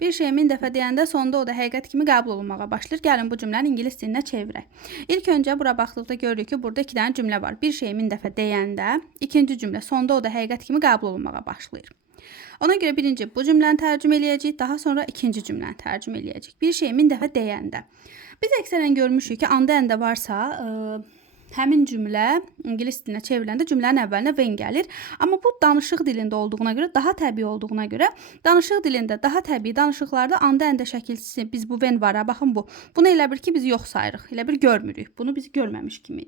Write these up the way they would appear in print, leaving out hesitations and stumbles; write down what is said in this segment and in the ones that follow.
Bir şey 1000 dəfə deyəndə sonda o da həqiqət kimi qəbul olunmağa başlayır. Gəlin bu cümləni ingilis dilinə çevirək. İlk öncə bura baxdıqda görürük ki, burada 2 dənə cümlə var. Bir şey 1000 dəfə deyəndə, ikinci cümlə sonda o da həqiqət kimi qəbul olunmağa başlayır. Ona görə birinci bu cümləni tərcümə eləyəcəyik, daha sonra ikinci cümləni tərcümə eləyəcəyik. Bir şey 1000 dəfə deyəndə. Biz əksərən görmüşük ki, anda əndə varsa, həmin cümlə ingilis dilinə çevriləndə cümlənin əvvəlinə when gəlir. Amma bu danışıq dilində olduğuna görə, daha təbii olduğuna görə, danışıq dilində daha təbii danışıqlarda anda əndə şəkilçisi biz bu when var, baxın bu. Bunu elə bir ki biz yox sayırıq, elə bir görmürük. Bunu biz görməmiş kimi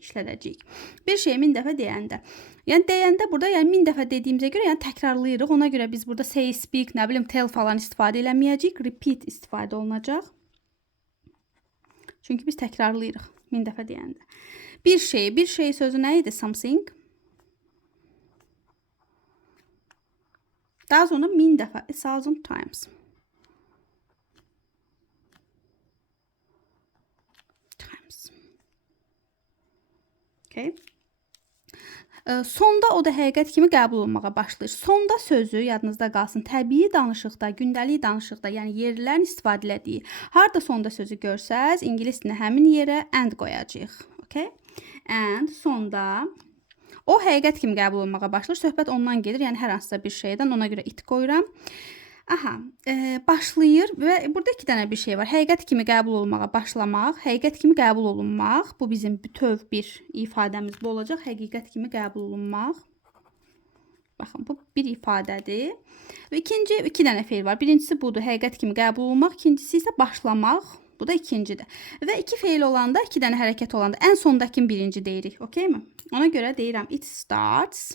işlədəcəyik. Bir şey 1000 dəfə deyəndə. Yəni deyəndə burada 1000 dəfə dediyimizə görə təkrarlayırıq. Ona görə biz burada say, speak, nə bilim tell falan istifadə eləməyəcəyik. Repeat istifadə olunacaq. Çünki biz təkrarlayırıq 1000 dəfə deyəndə. Bir şey sözü nə idi? Something. Daha sonra 1000 dəfə, 1000 times. Okay. Sonda o da həqiqət kimi qəbul olunmağa başlayır. Sonda sözü yadınızda qalsın. Təbii danışıqda, gündəlik danışıqda, yəni yerlilərin istifadə etdiyi. Harda sonda sözü görsəz, ingilis dilində həmin yerə and qoyacağıq. Okay? And sonda o həqiqət kimi qəbul olunmağa başlayır. Söhbət ondan gedir, yəni hər hansısa bir şeydən, ona görə it qoyuram. Aha, başlayır və burada 2 dənə bir şey var. Həqiqət kimi qəbul olunmağa başlamaq, həqiqət kimi qəbul olunmaq. Bu bizim bütöv bir ifadəmiz bu olacaq. Həqiqət kimi qəbul olunmaq. Baxın, bu bir ifadədir. Və ikinci 2 dənə feil var. Birincisi budur, həqiqət kimi qəbul olunmaq. İkincisi isə başlamaq. Bu da ikincidir. Və 2 feil olanda, 2 dənə hərəkət olanda ən sondakini birinci deyirik. Okay mi? Ona görə deyirəm it starts.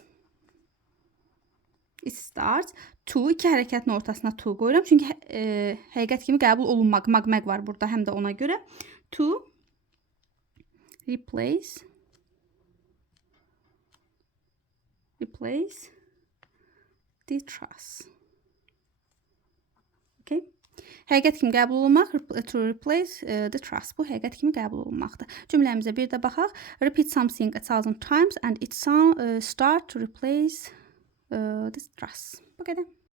It starts. To, 2 hərəkətin ortasına to qoyuram. Çünki həqiqət kimi qəbul olunmaq, magmaq var burada həm də ona görə. To replace the trust. Okay. Həqiqət kimi qəbul olunmaq, to replace the trust. Bu həqiqət kimi qəbul olunmaqdır. Cümləmizə bir də baxaq. Repeat something 1000 times and it start to replace the trust. Bu qədər.